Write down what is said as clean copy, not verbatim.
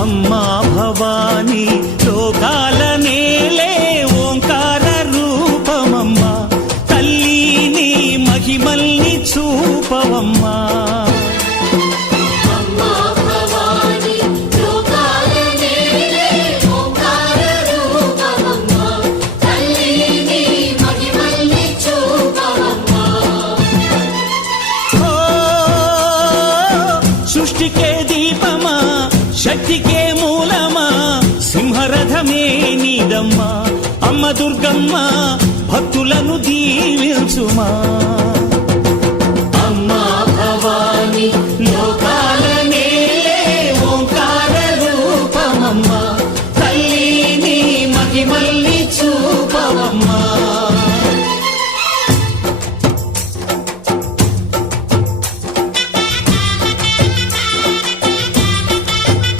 అమ్మా భవానీ లోకాల నేలే ఓంకార రూపమమ్మా తల్లి మహిమల్ని చూపవమ్మా సృష్టికే దీపమా శక్తికే మూలమా సింహరథమే నీదమ్మా అమ్మ దుర్గమ్మ భక్తులను దీవించుమా